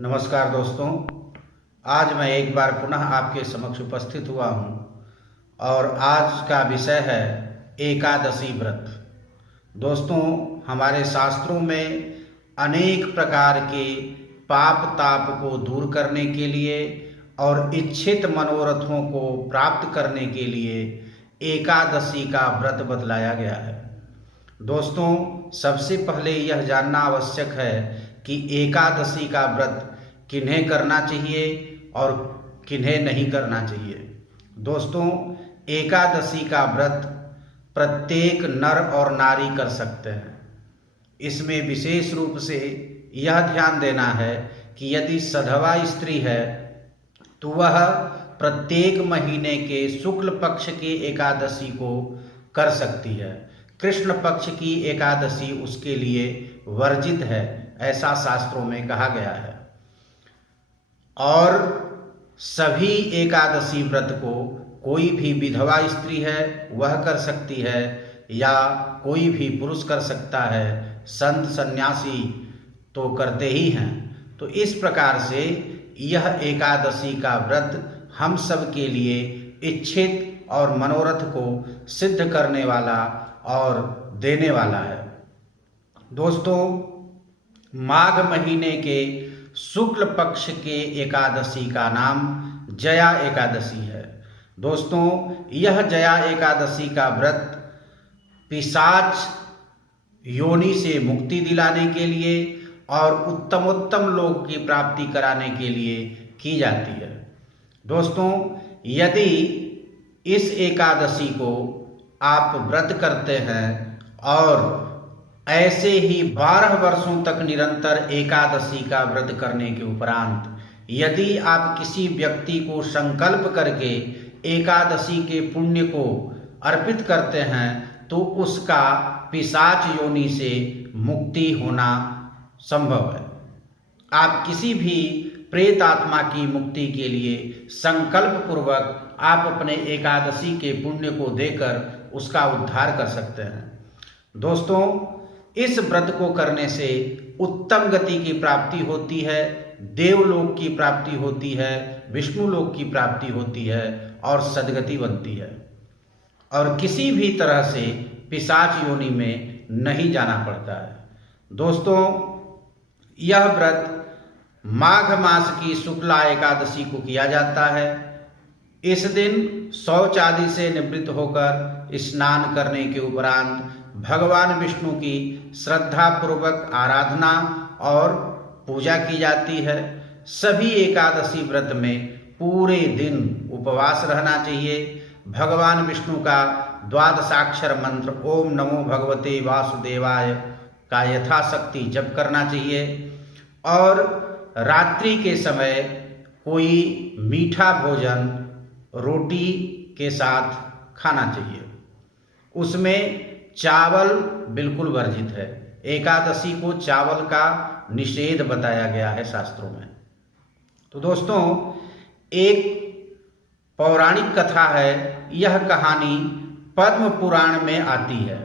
नमस्कार दोस्तों, आज मैं एक बार पुनः आपके समक्ष उपस्थित हुआ हूँ और आज का विषय है एकादशी व्रत। दोस्तों, हमारे शास्त्रों में अनेक प्रकार के पाप ताप को दूर करने के लिए और इच्छित मनोरथों को प्राप्त करने के लिए एकादशी का व्रत बतलाया गया है। दोस्तों, सबसे पहले यह जानना आवश्यक है कि एकादशी का व्रत किन्हें करना चाहिए और किन्हें नहीं करना चाहिए। दोस्तों, एकादशी का व्रत प्रत्येक नर और नारी कर सकते हैं। इसमें विशेष रूप से यह ध्यान देना है कि यदि सधवा स्त्री है तो वह प्रत्येक महीने के शुक्ल पक्ष की एकादशी को कर सकती है। कृष्ण पक्ष की एकादशी उसके लिए वर्जित है, ऐसा शास्त्रों में कहा गया है। और सभी एकादशी व्रत को कोई भी विधवा स्त्री है वह कर सकती है या कोई भी पुरुष कर सकता है। संत सन्यासी तो करते ही हैं। तो इस प्रकार से यह एकादशी का व्रत हम सब के लिए इच्छित और मनोरथ को सिद्ध करने वाला और देने वाला है। दोस्तों, माघ महीने के शुक्ल पक्ष के एकादशी का नाम जया एकादशी है। दोस्तों, यह जया एकादशी का व्रत पिशाच योनि से मुक्ति दिलाने के लिए और उत्तमोत्तम लोक की प्राप्ति कराने के लिए की जाती है। दोस्तों, यदि इस एकादशी को आप व्रत करते हैं और ऐसे ही 12 वर्षों तक निरंतर एकादशी का व्रत करने के उपरांत यदि आप किसी व्यक्ति को संकल्प करके एकादशी के पुण्य को अर्पित करते हैं तो उसका पिशाच योनि से मुक्ति होना संभव है। आप किसी भी प्रेत आत्मा की मुक्ति के लिए संकल्प पूर्वक आप अपने एकादशी के पुण्य को देकर उसका उद्धार कर सकते हैं। दोस्तों, इस व्रत को करने से उत्तम गति की प्राप्ति होती है, देवलोक की प्राप्ति होती है, विष्णु लोक की प्राप्ति होती है और सद्गति बनती है और किसी भी तरह से पिशाच योनि में नहीं जाना पड़ता है। दोस्तों, यह व्रत माघ मास की शुक्ला एकादशी को किया जाता है। इस दिन शौच आदि से निवृत्त होकर स्नान करने के उपरांत भगवान विष्णु की श्रद्धा पूर्वक आराधना और पूजा की जाती है। सभी एकादशी व्रत में पूरे दिन उपवास रहना चाहिए। भगवान विष्णु का द्वादशाक्षर मंत्र ओम नमो भगवते वासुदेवाय का यथाशक्ति जप करना चाहिए और रात्रि के समय कोई मीठा भोजन रोटी के साथ खाना चाहिए। उसमें चावल बिल्कुल वर्जित है। एकादशी को चावल का निषेध बताया गया है शास्त्रों में। तो दोस्तों, एक पौराणिक कथा है। यह कहानी पद्म पुराण में आती है।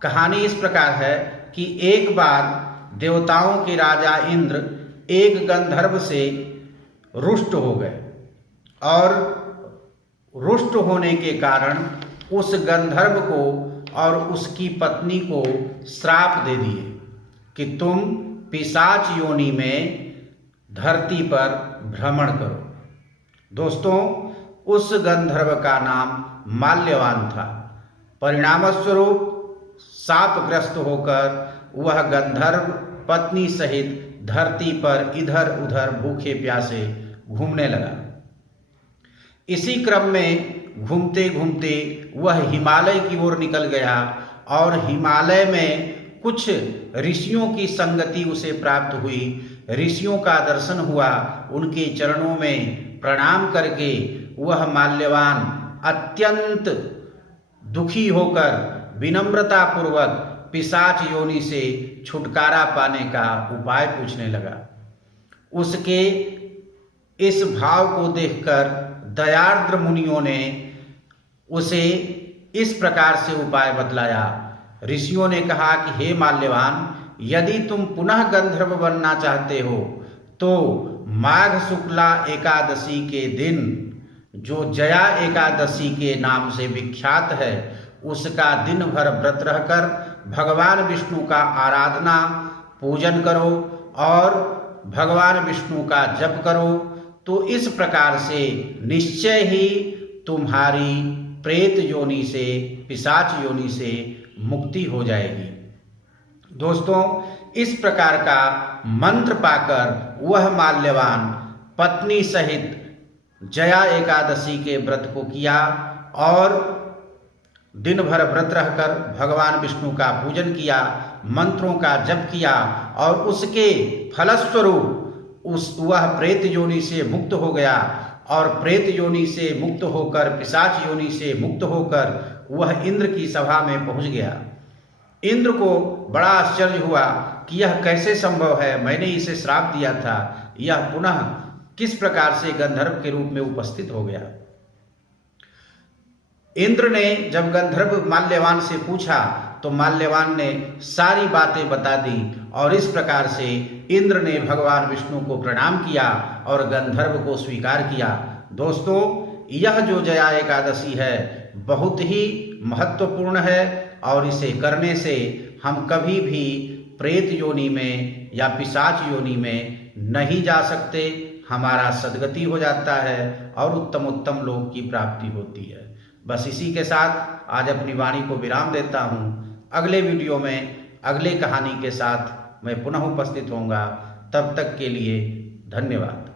कहानी इस प्रकार है कि एक बार देवताओं के राजा इंद्र एक गंधर्व से रुष्ट हो गए और रुष्ट होने के कारण उस गंधर्व को और उसकी पत्नी को श्राप दे दिए कि तुम पिशाच योनि में धरती पर भ्रमण करो। दोस्तों, उस गंधर्व का नाम माल्यवान था। परिणामस्वरूप शापग्रस्त होकर वह गंधर्व पत्नी सहित धरती पर इधर उधर भूखे प्यासे घूमने लगा। इसी क्रम में घूमते घूमते वह हिमालय की ओर निकल गया और हिमालय में कुछ ऋषियों की संगति उसे प्राप्त हुई। ऋषियों का दर्शन हुआ। उनके चरणों में प्रणाम करके वह माल्यवान अत्यंत दुखी होकर विनम्रता पूर्वक पिशाच योनि से छुटकारा पाने का उपाय पूछने लगा। उसके इस भाव को देखकर दयार्द्र मुनियों ने उसे इस प्रकार से उपाय बतलाया। ऋषियों ने कहा कि हे माल्यवान, यदि तुम पुनः गंधर्व बनना चाहते हो तो माघ शुक्ला एकादशी के दिन जो जया एकादशी के नाम से विख्यात है, उसका दिन भर व्रत रहकर भगवान विष्णु का आराधना पूजन करो और भगवान विष्णु का जप करो। तो इस प्रकार से निश्चय ही तुम्हारी प्रेत योनि से, पिशाच योनि से मुक्ति हो जाएगी। दोस्तों, इस प्रकार का मंत्र पाकर वह माल्यवान पत्नी सहित जया एकादशी के व्रत को किया और दिन भर व्रत रहकर भगवान विष्णु का पूजन किया, मंत्रों का जप किया और उसके फलस्वरूप वह प्रेत योनि से मुक्त हो गया और प्रेत योनि से मुक्त होकर, पिशाच योनि से मुक्त होकर वह इंद्र की सभा में पहुंच गया। इंद्र को बड़ा आश्चर्य हुआ कि यह कैसे संभव है, मैंने इसे श्राप दिया था, यह पुनः किस प्रकार से गंधर्व के रूप में उपस्थित हो गया। इंद्र ने जब गंधर्व माल्यवान से पूछा तो माल्यवान ने सारी बातें बता दी और इस प्रकार से इंद्र ने भगवान विष्णु को प्रणाम किया और गंधर्व को स्वीकार किया। दोस्तों, यह जो जया एकादशी है बहुत ही महत्वपूर्ण है और इसे करने से हम कभी भी प्रेत योनि में या पिशाच योनि में नहीं जा सकते, हमारा सद्गति हो जाता है और उत्तम उत्तम लोक की प्राप्ति होती है। बस इसी के साथ आज अपनी वाणी को विराम देता हूँ। अगले वीडियो में अगले कहानी के साथ मैं पुनः उपस्थित होऊंगा। तब तक के लिए धन्यवाद।